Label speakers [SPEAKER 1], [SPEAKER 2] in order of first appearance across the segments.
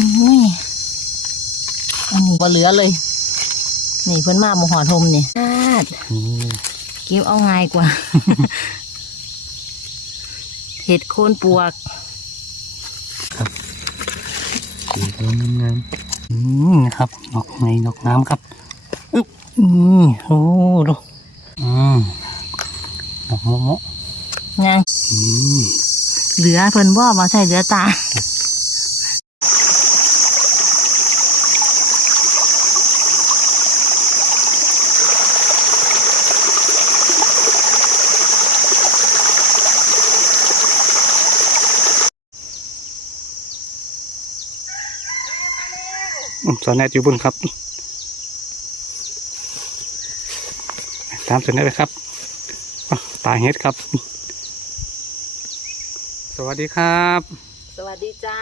[SPEAKER 1] อุ้ยอันนี้บ่เหลือเลย นี่เพิ่นมาบ่หอทมนี่ชาด
[SPEAKER 2] นี่
[SPEAKER 1] เก็บเอาง่ายกว่า เห็ดโคนปวก
[SPEAKER 2] สีเหลืองงามๆอืมนะครับดอกในดอกน้ำครับอึ๊บอืมโอ้ดูอืมดอกโมโมะ
[SPEAKER 1] ยัง
[SPEAKER 2] อืม
[SPEAKER 1] เหลือเพิ่นบ่มาใส่เหลือตา
[SPEAKER 2] อืม สอนแนทอยู่บนครับ ตามสอนแนทเลยครับอะตาเฮ็ดครับ สวัสดีครับ
[SPEAKER 1] สวัสดีจ้า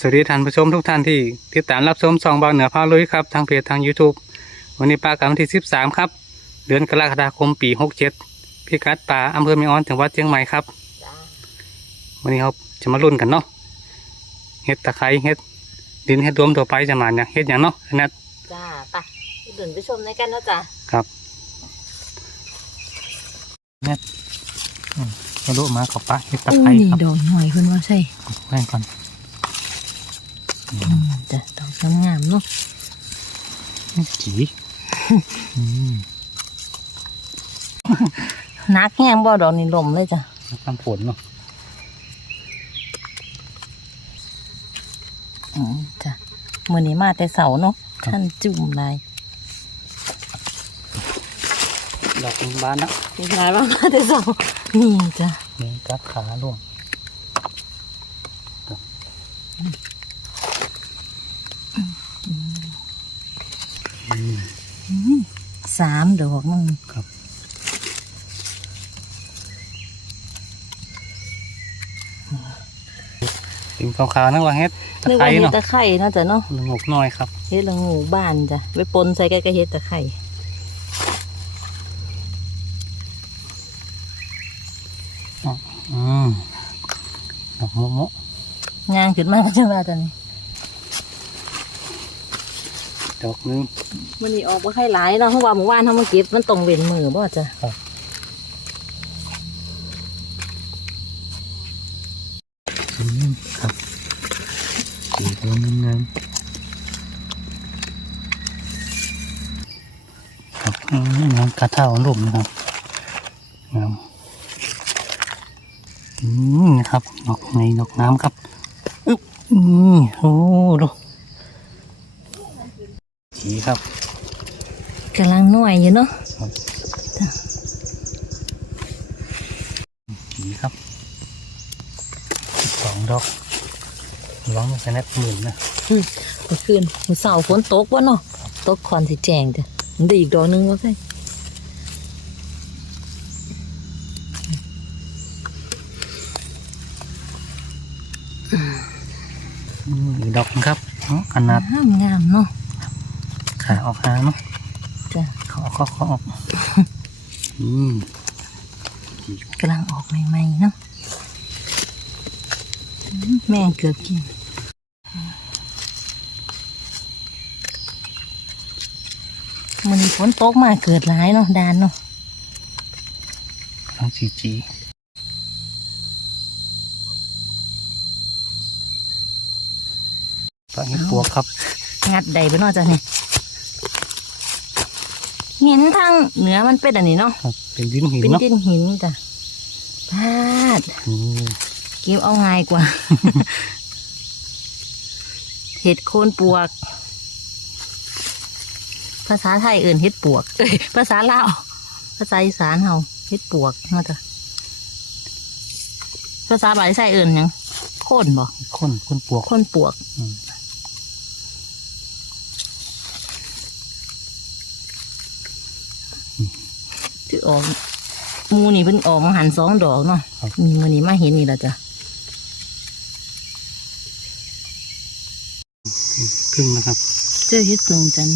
[SPEAKER 2] สวัสดีท่านผู้ชมทุกท่านที่ติดตามรับชมซองเบาเหนือพาลุยครับ ทางเพจทาง YouTube วันนี้ปลากรรมที่ 13 ครับ เดือนกรกฎาคมปี 67 พิกัดป่าอำเภอแม่ออนจังหวัดเชียงใหม่ครับ
[SPEAKER 1] จ้า
[SPEAKER 2] วันนี้เราจะมาลุ้นกันเนาะเฮ็ดตะไคร้เฮ็ด ดินเฮ็ดรวมตัวไปจะมาเนี่ยเฮ็ดอย่างเนาะแนท
[SPEAKER 1] จ้าไปเดินไปชมในกันนะจ้า
[SPEAKER 2] ครับแนทอืมมาดูมาขอปะเฮ็ดตะไคร้
[SPEAKER 1] นี่
[SPEAKER 2] ครับ
[SPEAKER 1] ดอกหน่อยเพิ่นว่าใช่
[SPEAKER 2] แว่งก่อนอื
[SPEAKER 1] อื
[SPEAKER 2] ม
[SPEAKER 1] มจ้ะดอกงามๆเนาะ
[SPEAKER 2] จีอืม
[SPEAKER 1] นักแห้งบ่ดอกนี่ลมเลยจ้ะ
[SPEAKER 2] น้ำฝนเนาะ
[SPEAKER 1] อืมจ้ะ มื้อนี้มาแต่เสาเนาะท่านจุ่มลาย
[SPEAKER 2] ดอกบานนะ
[SPEAKER 1] มีลายว่ามาแต่เสานี่จ้ะ
[SPEAKER 2] มีกัดขาล่วง
[SPEAKER 1] สามดอกนึง
[SPEAKER 2] สิงขาวๆนั่นว่าเฮ็ดตะ
[SPEAKER 1] นึก
[SPEAKER 2] ไคร้
[SPEAKER 1] ว่าเห็ด
[SPEAKER 2] เนาะ
[SPEAKER 1] ตะไคร่เนาะจ้ะเนาะ
[SPEAKER 2] ลงกน้อยครับ
[SPEAKER 1] เฮ็ดละงูบ้านจ้ะไปปนใส่ใกล้ๆเฮ็ดตะไคร่
[SPEAKER 2] อืมดอกโมโมะ
[SPEAKER 1] ย่างขึ้นมาก็จะว่าจ้ะนี่
[SPEAKER 2] ดอกหนึง
[SPEAKER 1] มื้อนี้ออกบ่ค่อยหลายเนาะเพราะว่าหมู่บ้านเฮามาเก็บมันต้องเว้นมือบ่จ้ะ
[SPEAKER 2] อืมครับ สีเหลืองงามๆครับอืมงามกระเท่าลุ่มนะครับงามอืมนะครับดอกในดอกน้ำครับอึ๊บอืมโอ้ดูสีครับ
[SPEAKER 1] กำลังน้อยอยู่เนาะ
[SPEAKER 2] สีครับสิบสองดอก ร้องสแนปหมื่นนะ
[SPEAKER 1] เมื่อคืนมื้อเช้าฝนตกบ่เนาะตกคอนสิแจ้งจ้ะมันได้อีกดอกหนึงว่าไง
[SPEAKER 2] อืมอีกดอกหนึ่งครับอ๋อขนาด
[SPEAKER 1] งามงามๆเนาะ
[SPEAKER 2] ขาออกหางเนาะ
[SPEAKER 1] จ้ะ
[SPEAKER 2] เขาออกเขาออกอืม
[SPEAKER 1] กำลังออกใหม่ๆเนาะอืมแม่งเกือบกินมัน ฝนตกมาเกิดหลายเนาะดานเนาะ
[SPEAKER 2] กำลังจีจีตอนนี้ปวกครับ
[SPEAKER 1] งัดใดไปเนาะจ้ะนี่หินทางเหนือมันเป็นอันนี้เนาะ
[SPEAKER 2] ครับเป็นดินหิน
[SPEAKER 1] เป็น
[SPEAKER 2] เนาะ
[SPEAKER 1] ดินหินจ้ะพลาด
[SPEAKER 2] อืม
[SPEAKER 1] เก็บเอาง่ายกว่า เห็ดโคนปวก ภาษาไทยเอื่นเห็ดปวกเอ้ยภาษาลาวภาษาอีสานเฮาเห็ดปวกเนาะจ้ะภาษาบาลีไทยเอื่นหยังโคนบ่
[SPEAKER 2] คนคนปวก
[SPEAKER 1] โคนปวก
[SPEAKER 2] อืม
[SPEAKER 1] ที่ออกหมูนี่เพิ่นออกมาหันสองดอกเนาะมีมือนี้มาเห็นนี่ละจ้ะ
[SPEAKER 2] ครึ่งนะครับ
[SPEAKER 1] เจอเห็ดปึงจัน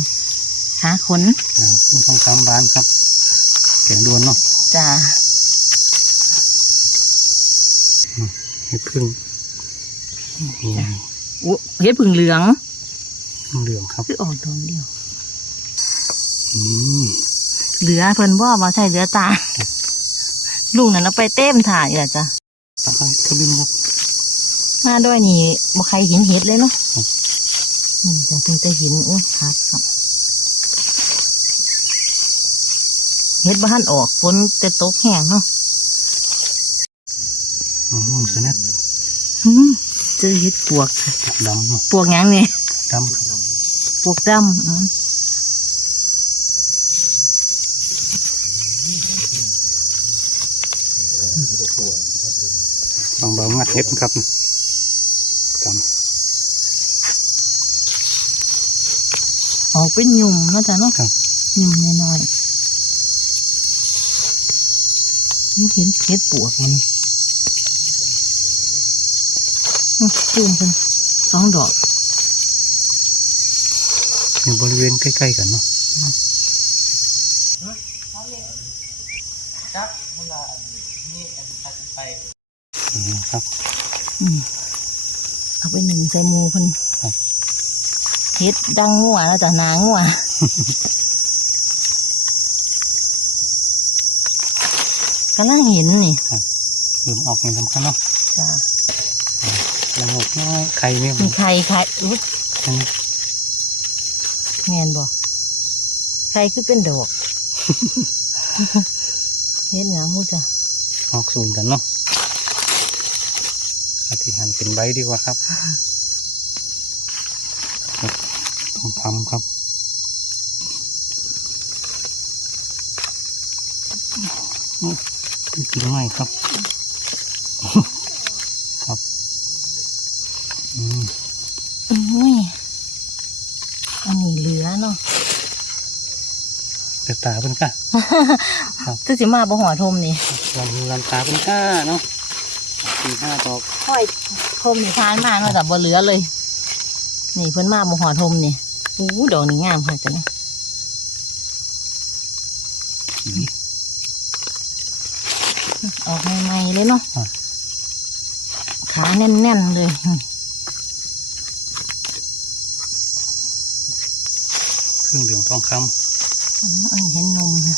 [SPEAKER 1] ขาขน
[SPEAKER 2] อ้าวคุณทองคำบานครับเสียงดวนเนาะ
[SPEAKER 1] จ้า
[SPEAKER 2] เห็ดครึ่งนี่
[SPEAKER 1] อุ๊เฮ็ดผึ่งเหลือง
[SPEAKER 2] เหลืองครับ
[SPEAKER 1] คือออกดอกเดียว
[SPEAKER 2] อืม
[SPEAKER 1] เหลือเพิ่นบ่ว่าใช่เหลือตาลุงนั่นเอาไปเต็มถ่ายอะจ้ะ
[SPEAKER 2] ตะไคร้ขมิ้นครับ
[SPEAKER 1] มาด้วยนี่บ่ใครเห็นเห็ดเลยเนาะ
[SPEAKER 2] ครับ
[SPEAKER 1] อืมจังเพิ่งจะเห็นอุ้ยคักครับ เฮ็ดบ่ทันออกฝนจะตกแห้งเนาะ
[SPEAKER 2] อืมสแน็ค
[SPEAKER 1] หืมเจอเห็ดปวก
[SPEAKER 2] ดำเนาะ
[SPEAKER 1] ปวกหยังนี่
[SPEAKER 2] ดำครับ
[SPEAKER 1] ปวกดำอืม
[SPEAKER 2] ลองเบางัดเห็ดครับด
[SPEAKER 1] ออกเป็นหยุ่มเนาะจ้ะเนาะ
[SPEAKER 2] ครับ
[SPEAKER 1] หยุ่มน้อยๆ นี่เห็นเห็ดปวกมันอื้อจูมเป็นสองดอกำ
[SPEAKER 2] อยู่บริเวณใกล้ๆกันเนาะอืมครับ
[SPEAKER 1] อืมเอาไปหนึ่งใส่หมูเพิ่น
[SPEAKER 2] ครับ
[SPEAKER 1] เฮ็ดดังงัวแล้วจ้ะหนางัว กำลังเห็นนี่
[SPEAKER 2] เริ่มออกอย่างสำคัญเนาะ
[SPEAKER 1] จ้ะ
[SPEAKER 2] ละงกน้อยไข่เนี่ย
[SPEAKER 1] มีไข่ไข่อุ๊ย
[SPEAKER 2] มัน
[SPEAKER 1] แมนบ่ไข่คือเป็นดอกเฮ็ดหยังมู้จ้ะ
[SPEAKER 2] ออกสูงกันเนาะอธิหันเป็นใบดีกว่าครับครับต้องทำครับ กินง่ายครับ ครับอืม
[SPEAKER 1] อุ้ยอันนี้เหลือเนาะ
[SPEAKER 2] เดือดตาเป็นก้า
[SPEAKER 1] คือสิมาบ่หัวทมนี่
[SPEAKER 2] ลำหูลำตาเป็นก้าเนาะสี่ห้าดอก
[SPEAKER 1] ห้อยทมนี่ทานมาเนาะแต่บ่เหลือเลย นี่เพิ่นมาบ่หัวทมนี่อู้ดอกนี่งามค่ะจ้ะนะ ออกใหม่ๆเลยเนาะขาแน่นๆเลย
[SPEAKER 2] เครื่องเหลืองทองค
[SPEAKER 1] อืมอันเห็นนมค่ะ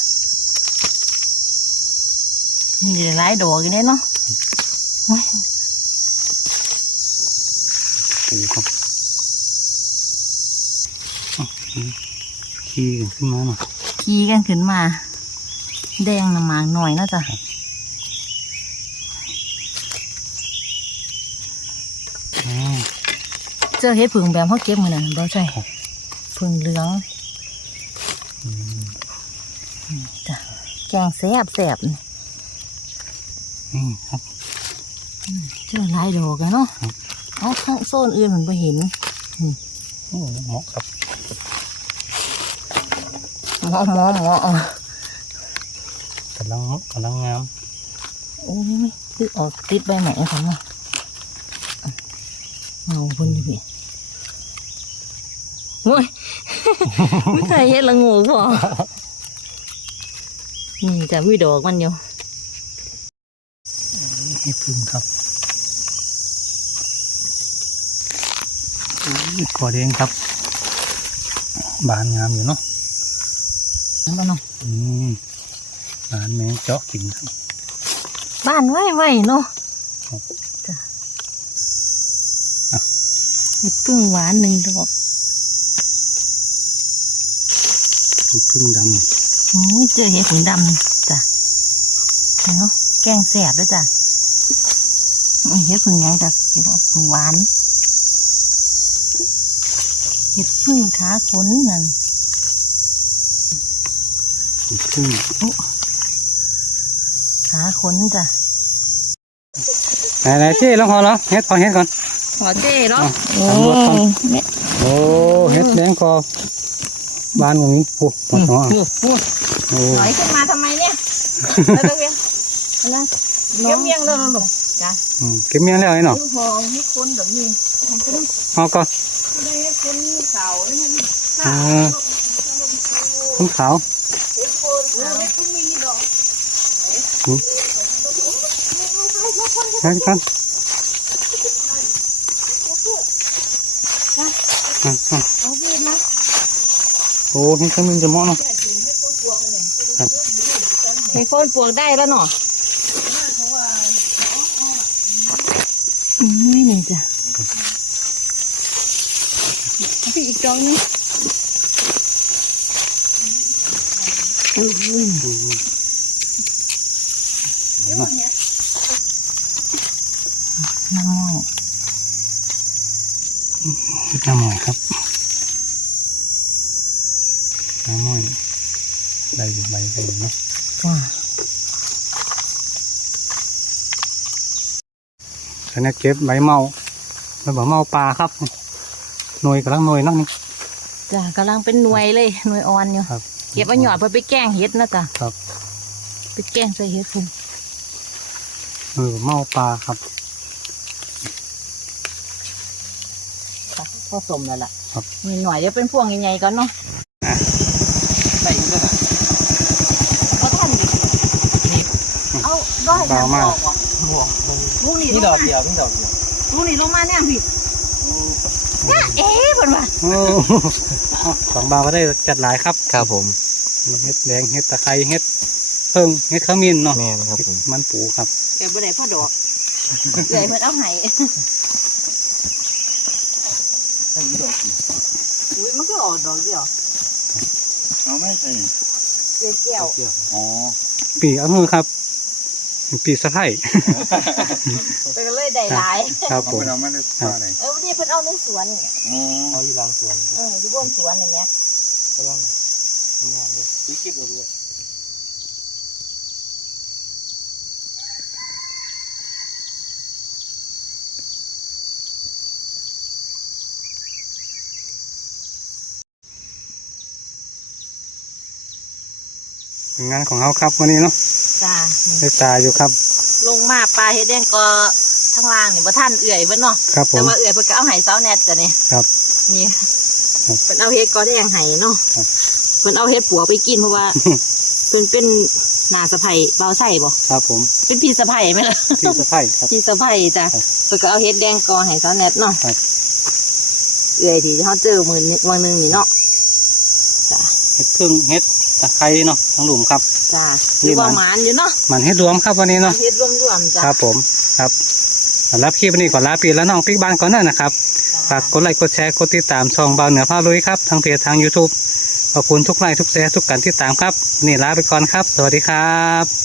[SPEAKER 1] นี่หลายดอกอยู่เนี่ยเนาะโอ้ยำ
[SPEAKER 2] ปูครับอะขี้กันขึ้นมาเนาะ
[SPEAKER 1] ขี่กันขึ้นมา แดงน้ำหมากหน่อยเนาะจ้ะ
[SPEAKER 2] อืม
[SPEAKER 1] เจอเห็ดผึ่งแบบเขาเก็บมือนั่นบ่ใช่
[SPEAKER 2] ครับ
[SPEAKER 1] ผึ่งเหลือง
[SPEAKER 2] อืม
[SPEAKER 1] จ้ะแกงแซ่บแซ่บนี่
[SPEAKER 2] อืมครับ
[SPEAKER 1] เจอหลายดอกอะเนาะ
[SPEAKER 2] ครับ
[SPEAKER 1] เอาข้างโซนอื่นมันไปเห็น
[SPEAKER 2] โอ้เหมาะครับ
[SPEAKER 1] หมอหมอหมอเอา
[SPEAKER 2] กำลังกำลังงาม
[SPEAKER 1] โอ้ยคือออกติดใบใหม่ค่ะเนาะเอาคนอยู่พี่ โอ้ยไม่เคยเห็นละงูพอนี่จะมีดอกมันอยู่
[SPEAKER 2] ให้พึ่งครับอุ้ยกอแดงครับ บานงามอยู่เนาะ
[SPEAKER 1] นั่นบ่เนาะ
[SPEAKER 2] อืมบานแมงเจาะกินครับ
[SPEAKER 1] บ้านไว้ไว้เนาะ
[SPEAKER 2] ครับ
[SPEAKER 1] จ้ะ
[SPEAKER 2] อะ
[SPEAKER 1] เห็ดพึ่งหวานหนึ่งดอก
[SPEAKER 2] ดู พึ่งด
[SPEAKER 1] โอ้ยเจอเห็ดผึ่งดำจ้ะเห็นเนาะแกงแสบด้วยจ้ะอุ้ยเห็ดผึ่งหยังจ้ะเห็ดผึ่งหวานเห็ดพึ่งขาขนนั่นำ
[SPEAKER 2] พึ่ง
[SPEAKER 1] ขาขนจ้ะ
[SPEAKER 2] ไหนไหนๆเจ๊ลองพอเหรอเฮ็ดพอเฮ็ดก่อน
[SPEAKER 1] หัวเจ้เหรอ
[SPEAKER 2] อะ
[SPEAKER 1] โอ้
[SPEAKER 2] สำรวจก่อน
[SPEAKER 1] เนี่ย
[SPEAKER 2] โอ้เฮ็ดแดงคอ บานตรงนี้โอ้หมดหัว
[SPEAKER 1] โอ้โห
[SPEAKER 2] โอ้
[SPEAKER 1] ถอยขึ้นมาทำไมเนี่ยแล้วตะเวียงอะไรเลี้ยงเลี้ยงเลยลูกจ้ะ
[SPEAKER 2] อืมเก็บเมียงแล้วไอ้หนอ
[SPEAKER 1] ลูกพอมีคนแบบนี้มันก็ต้อง
[SPEAKER 2] เอาก่อน
[SPEAKER 1] ได้คนเก่าได้ไหม
[SPEAKER 2] อ่าคุณขาว
[SPEAKER 1] คนเก่าต้องมีดอก
[SPEAKER 2] เฮ็ดกันอะอะ
[SPEAKER 1] เอาเวียนมา
[SPEAKER 2] โอ้เห็ดขมิ้นจะเหมาะเนาะครับ
[SPEAKER 1] ในโคนปวกได้แล้วเนาะอืมไม่หนึ่งจ้ะเอาไปอีกดอกนึงอุ้ย
[SPEAKER 2] อืมเอาเนาะ
[SPEAKER 1] น้ำมัน
[SPEAKER 2] เห็ดน้ำหมอยครับน้ำหมอย ได้อยู่ใบได้อยู่เนาะ
[SPEAKER 1] จ้า
[SPEAKER 2] ฉันเก็บใบเมาแล้วบอกเมาปลาครับหน่วยกำลังหน่วยเนาะนี่
[SPEAKER 1] จ้ากำลังเป็นหน่วยเลยหน่วยอ่อนอยู่
[SPEAKER 2] ครับ
[SPEAKER 1] เก็บเอาหยอดเพื่อไปแกล้งเห็ดนะจ้ะ
[SPEAKER 2] ครับ
[SPEAKER 1] ไปแกล้งใส่เห็ดคุณ
[SPEAKER 2] เออเมาปลาครับ
[SPEAKER 1] ผสมแล้วล่ะ
[SPEAKER 2] ครับ
[SPEAKER 1] มีหน่อยเดี๋ยวเป็นพวงใหญ่ๆก่อนเนาะ
[SPEAKER 2] ใส่ด้วย
[SPEAKER 1] เอาท่านดิ เอาด้อย
[SPEAKER 2] เบามาก
[SPEAKER 1] ลูกนี่
[SPEAKER 3] นี่
[SPEAKER 1] ล
[SPEAKER 3] ด
[SPEAKER 1] ง
[SPEAKER 3] อก
[SPEAKER 1] มา
[SPEAKER 3] เดียวนี่ดอกเดียว
[SPEAKER 1] ลูกนี่ลงมาเนี่ยพี่เนี่ยเอ๊ะเพิ่นว่า
[SPEAKER 2] โอ้สองบาทก็ได้จัดหลายครับ
[SPEAKER 3] ครับผม
[SPEAKER 2] เห็ดแดงเห็ดตะไคร้เห็ดเพิ่งเห็ดขมิ้นเนาะ
[SPEAKER 3] แม่นะครับผม
[SPEAKER 2] มันปูครับ
[SPEAKER 1] เดี๋ยวบ่ได้พ่อดอกเดี๋ยวเพิ่นเอาให้
[SPEAKER 3] ใช่นี่ดอกเดียว
[SPEAKER 1] อุ้ยมันก็ออกดอกเดียว
[SPEAKER 3] เอาไม่ใช่
[SPEAKER 1] เกลือแก้ว
[SPEAKER 3] เดียวอ๋อ
[SPEAKER 2] ปีเอามือครับเป็นปีสะไพร่
[SPEAKER 1] เพิ่นก็เลยได้หลาย
[SPEAKER 2] ครับ
[SPEAKER 3] เอา
[SPEAKER 2] ผม
[SPEAKER 3] ไปเอาไม่ได้ปลาไหน
[SPEAKER 1] เออวันนี้เพิ่นเอาในสวนนี่
[SPEAKER 3] อ๋อเอาอยู่หลังสวน
[SPEAKER 1] เอออยู่บนสวนนี่แหม
[SPEAKER 3] กำลังทำงานเลยพี่คิดเราด้วย
[SPEAKER 2] เป็นงานของเราครับวันนี้เนาะ
[SPEAKER 1] จ้านี่
[SPEAKER 2] ได้ตาอยู่ครับ
[SPEAKER 1] ลงมาปลาเฮ็ดแดงก็ทางล่างนี่บ่ทันเอื่อยเพิ่นเนาะ
[SPEAKER 2] ครับผ
[SPEAKER 1] แต่
[SPEAKER 2] ม
[SPEAKER 1] ว่าเอื่อยเพิ่นก็เอาให้เสาแนทจ้ะนี่
[SPEAKER 2] ครับ
[SPEAKER 1] นี่
[SPEAKER 2] ครับ
[SPEAKER 1] เพิ่นเอาเฮ็ดก็แดงให้เนาะ
[SPEAKER 2] ครับ
[SPEAKER 1] เพิ่นเอาเฮ็ดปัวไปกินเพราะว่า เพิ่นเป็นหนาสะไผ่เบาใส่บ่
[SPEAKER 2] ครับผม
[SPEAKER 1] เป็นพี่สะไผ่ไหมล่ะ
[SPEAKER 2] ที่สะไพร่ครับ
[SPEAKER 1] พี่สะไผ่จ้ะ
[SPEAKER 2] ครับ
[SPEAKER 1] เพิ่นก็เอาเฮ็ดแดงกอให้เสาแนทเนาะ
[SPEAKER 2] ครับ
[SPEAKER 1] เอื่อยที่เขาเจอมื้อนี้วันหนึงนี่เนาะจ้ะ
[SPEAKER 2] เห็ดพึ่งเห็ด ตะไคร้เนาะทั้งหลุมครับ
[SPEAKER 1] จ้ะ
[SPEAKER 2] นี่
[SPEAKER 1] คือว่า
[SPEAKER 2] มัน
[SPEAKER 1] หมานอยู่เนาะ
[SPEAKER 2] มันเห็ดรวมครับวันนี้เนาะ
[SPEAKER 1] เฮ็ดรวมๆจ้ะ
[SPEAKER 2] ครับผมครับสำหรับคลิปนี้ขอลาปีแล้วน้องปิ๊กบ้านก่อนเนอะนะครับฝากกดไลค์กดแชร์กดติดตามช่องเบาเหนือพาลุยครับทางเพจทาง YouTube ขอบคุณทุกไลค์ทุกแชร์ทุกการติดตามครับนี่ลาไปก่อนครับ สวัสดีครับ